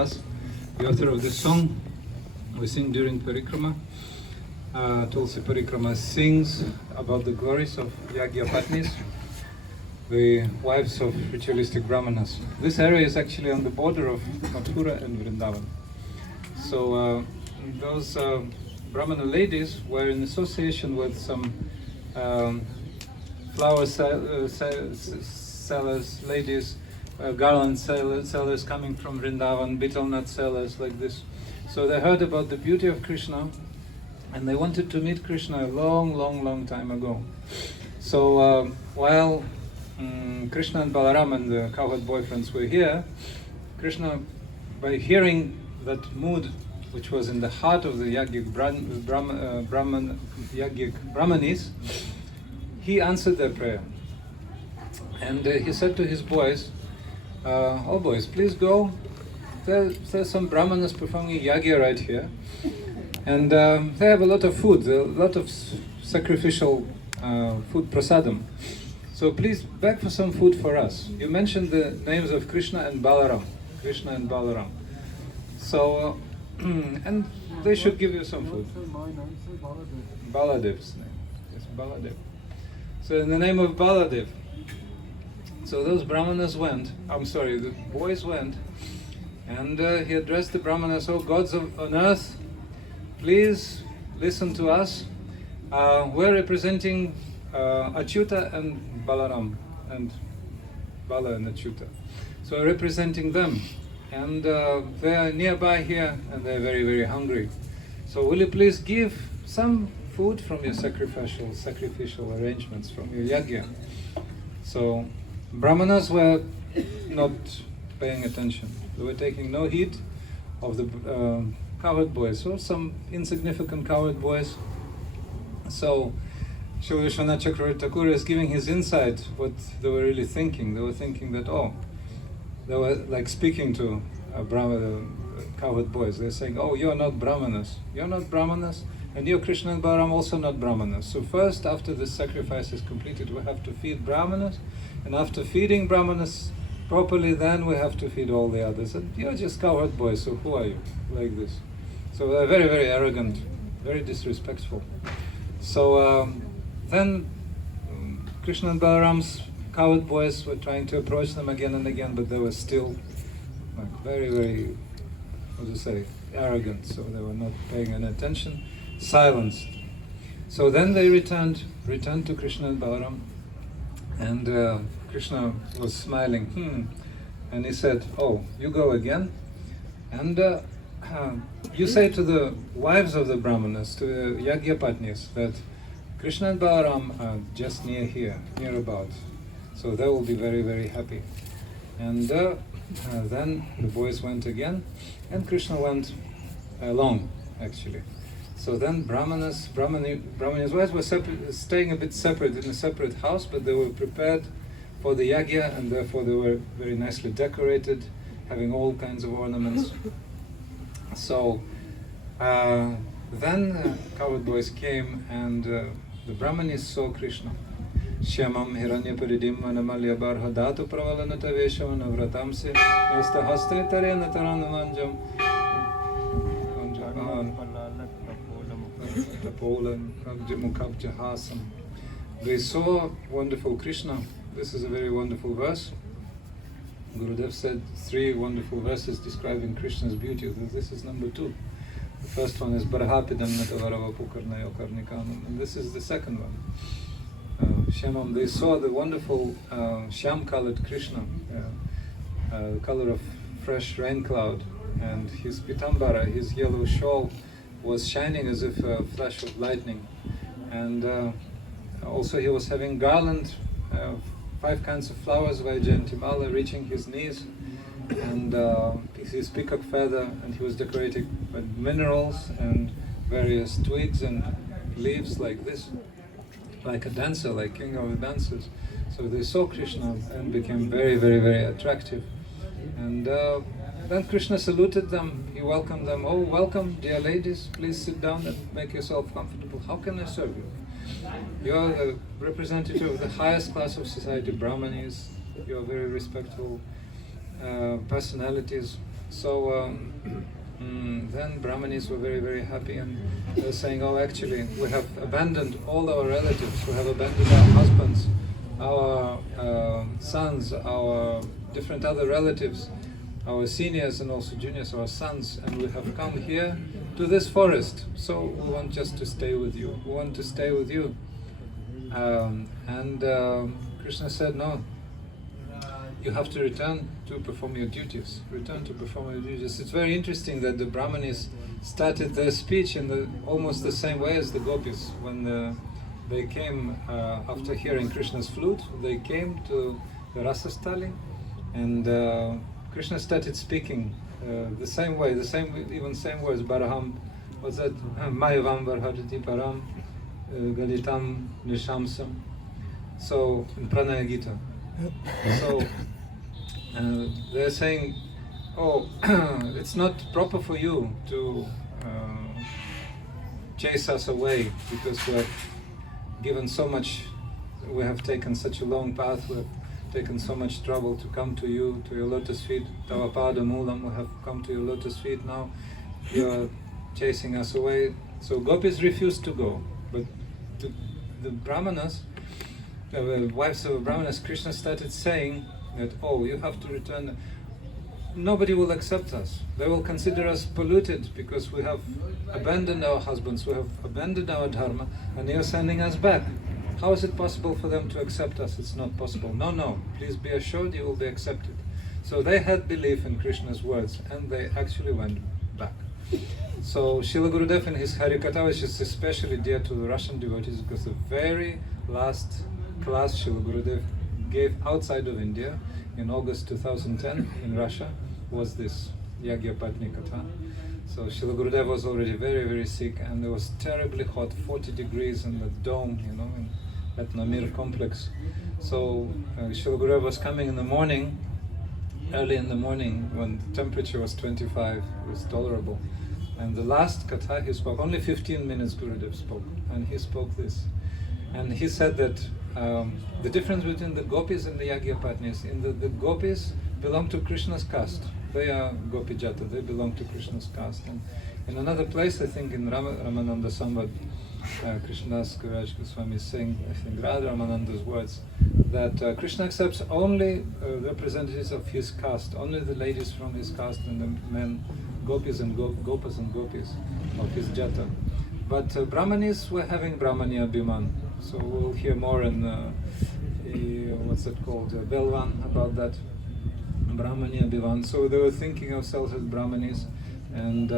The author of this song we sing during Parikrama. Tulsi Parikrama sings about the glories of Yajna-patnis, the wives of ritualistic brahmanas. This area is actually on the border of Mathura and Vrindavan. So those brahmana ladies were in association with some flower sellers, ladies, garland sellers coming from Vrindavan, betel nut sellers like this. So they heard about the beauty of Krishna and they wanted to meet Krishna a long time ago. So while Krishna and Balaram and the cowherd boyfriends were here, Krishna, by hearing that mood which was in the heart of the Yajna Brahmanis, he answered their prayer. And he said to his boys, "Oh boys, please go. There's some brahmanas performing yagya right here. And they have a lot of food, a lot of sacrificial food, prasadam. So please beg for some food for us. You mentioned the names of Krishna and Balaram. Krishna and Balaram. So, and they should give you some food." Baladev's name. Yes, Baladev. So in the name of Baladev. So those brahmanas went, the boys went, and he addressed the brahmanas, "Oh gods on earth, please listen to us. We're representing Achyuta and Balaram, and Bala and Achyuta. So we're representing them, and they are nearby here, and they're very hungry. So will you please give some food from your sacrificial arrangements, from your yagya?" So brahmanas were not paying attention. They were taking no heed of the cowherd boys, or some insignificant cowherd boys. So Srila Vishwanath Chakravarti Thakur is giving his insight what they were really thinking. They were thinking that, they were like speaking to cowherd boys. They're saying, "Oh, you're not brahmanas. You're not brahmanas, and you, Krishna and Balaram, also not brahmanas. So first, after this sacrifice is completed, we have to feed brahmanas, and after feeding brahmanas properly, then we have to feed all the others. And you're just cowherd boys, so who are you?" Like this. So they're very arrogant, very disrespectful. So then Krishna and Balaram's cowherd boys were trying to approach them again and again, but they were still like very, arrogant. So they were not paying any attention, silenced. So then they returned to Krishna and Balaram, and Krishna was smiling, and he said, "Oh, you go again, and you say to the wives of the brahmanas, to the Yajna-patnis, that Krishna and Balaram are just near about. So they will be very happy." And then the boys went again, and Krishna went along, actually. So then Brahmanis' wives were staying a bit separate in a separate house, but they were prepared for the yagya, and therefore they were very nicely decorated, having all kinds of ornaments. So then cowherd boys came, and the Brahmanis saw Krishna. Shyamam hiranyaparidim anamalya barhadatu pravalanata veshav navratamse yasta haste tarena taranamanjam tapolam. They saw wonderful Krishna. This is a very wonderful verse. Gurudev said 3 wonderful verses describing Krishna's beauty. This is number 2. The first one is Barhapidam Natavarava Pukarnayo Karnikanam, and this is the second one. Shyamam, they saw the wonderful Shyam-colored Krishna, the color of fresh rain cloud, and his pitambara, his yellow shawl, was shining as if a flash of lightning. And also he was having garland, 5 kinds of flowers, Vaijayantimala, reaching his knees, and his peacock feather, and he was decorated with minerals and various twigs and leaves like this, like a dancer, like king of the dancers. So they saw Krishna and became very attractive. And then Krishna saluted them, he welcomed them. "Oh, welcome, dear ladies, please sit down and make yourself comfortable. How can I serve you? You're the representative of the highest class of society, Brahmanis. You're very respectful personalities. So then Brahmanis were very, very happy, and they were saying, oh, actually, we have abandoned all our relatives, we have abandoned our husbands, our sons, our different other relatives, our seniors and also juniors, our sons, and we have come here to this forest. So we want just to stay with you. We want to stay with you. Krishna said, no, you have to return to perform your duties. Return to perform your duties. It's very interesting that the Brahmanis started their speech in almost the same way as the gopis. When they came after hearing Krishna's flute, they came to the Rasastali, and Krishna started speaking the same way, even same words. Baraham, what's that? Mayavam Varharati Param Galitam Nishamsam. So in Pranaya Gita. So they're saying, oh, it's not proper for you to chase us away, because we have given so much, we have taken such a long path, we have taken so much trouble to come to you, to your lotus feet, Tavapada Moolam, we have come to your lotus feet, now you're chasing us away. So gopis refused to go, but to the Brahmanas, the wives of Brahmanas, Krishna started saying that, oh, you have to return. Nobody will accept us. They will consider us polluted because we have abandoned our husbands, we have abandoned our dharma, and they are sending us back. How is it possible for them to accept us? It's not possible. No, no, please be assured you will be accepted. So they had belief in Krishna's words, and they actually went back. So Srila Gurudev in his Harikatha, which is especially dear to the Russian devotees, because the very last class Srila Gurudev gave outside of India in August 2010 in Russia was this Yajna-patnis Katha. So Srila Gurudev was already very, very sick, and it was terribly hot, 40 degrees in the dome, at Namir complex. So Srila Gurudev was coming in the morning, early in the morning, when the temperature was 25, it was tolerable. And the last Katha he spoke, only 15 minutes Gurudev spoke, and he spoke this. And he said that the difference between the gopis and the Yajna-patnis, the gopis belong to Krishna's caste. They are Gopi Jata, they belong to Krishna's caste. And in another place, I think in Ramananda Samvad, Krishnadas Kaviraj Goswami is saying, I think Radha Ramananda's words, that Krishna accepts only representatives of his caste, only the ladies from his caste and the men, gopis and gopas and gopis of his Jata. But Brahmanis were having Brahmanya Abhiman. So we'll hear more in, what's it called, Belvan, about that, Brahmanya Abhiman. So they were thinking of themselves as Brahmanis, and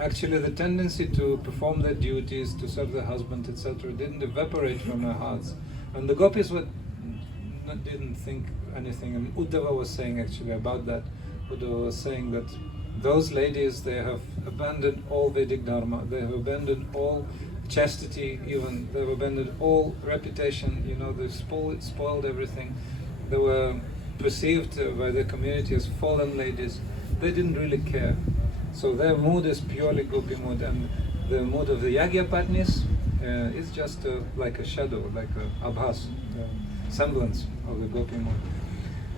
actually the tendency to perform their duties, to serve their husband, etc., didn't evaporate from their hearts. And the gopis didn't think anything, and Uddhava was saying actually about that. Uddhava was saying that those ladies, they have abandoned all Vedic Dharma, they have abandoned all chastity, even they've abandoned all reputation, they spoiled everything. They were perceived by the community as fallen ladies. They didn't really care. So their mood is purely gopi mood, and the mood of the Yajna-patnis is just like a shadow, like a abhas, semblance of the gopi mood.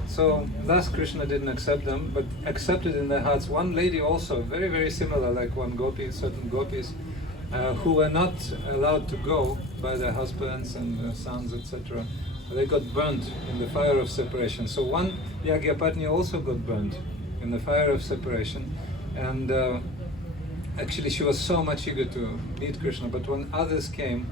So thus Krishna didn't accept them, but accepted in their hearts one lady also, very, very similar, like one gopi, certain gopis, who were not allowed to go by their husbands and their sons, etc. They got burnt in the fire of separation. So one Yajna-patni also got burnt in the fire of separation, and actually she was so much eager to meet Krishna, but when others came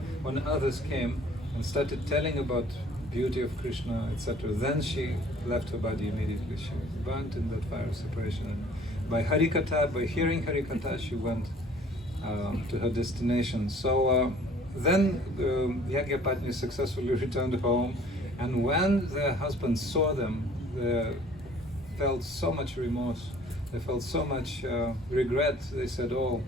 and started telling about beauty of Krishna, etc., then she left her body immediately. She was burnt in that fire of separation. And by Harikatha, by hearing Harikatha, she went to her destination. So then Yajna-patni successfully returned home, and when their husbands saw them, they felt so much remorse, they felt so much regret. They said, oh,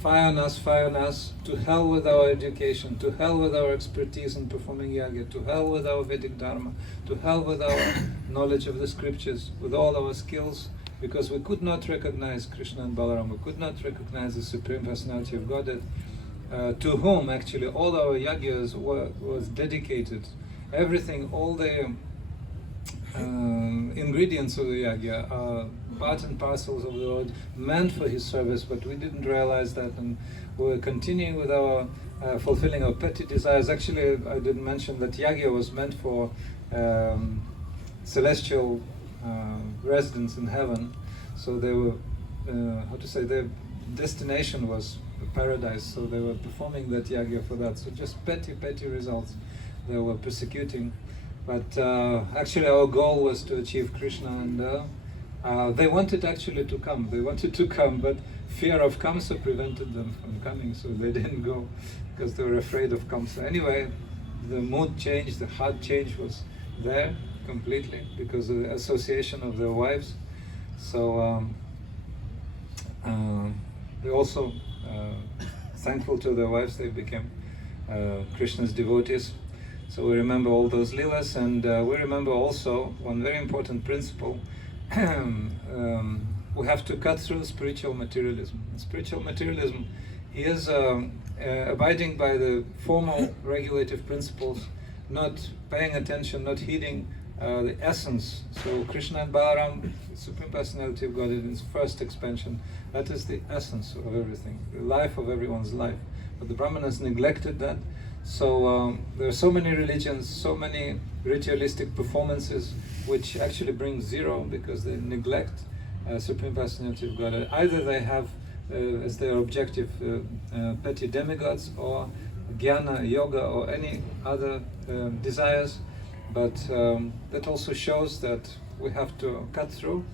fire on us, to hell with our education, to hell with our expertise in performing yajna, to hell with our Vedic Dharma, to hell with our knowledge of the scriptures, with all our skills, because we could not recognize Krishna and Balaram, we could not recognize the Supreme Personality of Godhead, to whom actually all our yajnas was dedicated. Everything, all the ingredients of the yajna are part and parcels of the Lord, meant for His service, but we didn't realize that, and we were continuing with our fulfilling our petty desires. Actually, I didn't mention that Yagya was meant for celestial residents in heaven, so they were, their destination was paradise, so they were performing that Yagya for that. So just petty results they were persecuting. But actually our goal was to achieve Krishna, and they wanted actually to come. They wanted to come, but fear of Kamsa prevented them from coming, so they didn't go because they were afraid of Kamsa. Anyway, the mood change, the heart change was there completely because of the association of their wives. So they also thankful to their wives, they became Krishna's devotees. So we remember all those leelas, and we remember also one very important principle. We have to cut through spiritual materialism. Spiritual materialism is abiding by the formal regulative principles, not paying attention, not heeding the essence. So Krishna and Balaram, Supreme Personality of God, in its first expansion, that is the essence of everything, the life of everyone's life. But the Brahmanas neglected that. So there are so many religions, so many ritualistic performances which actually bring zero because they neglect Supreme Personality of God. Either they have as their objective petty demigods, or jnana, yoga, or any other desires, but that also shows that we have to cut through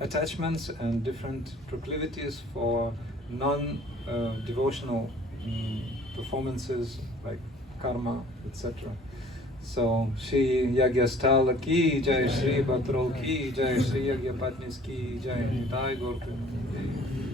attachments and different proclivities for non-devotional performances like karma, etc. So Shri Yajna-sthala ki jai, Shri Batrol ki jai, Shri Yajna-patnis ki jai, Nitai Gaur Premanande.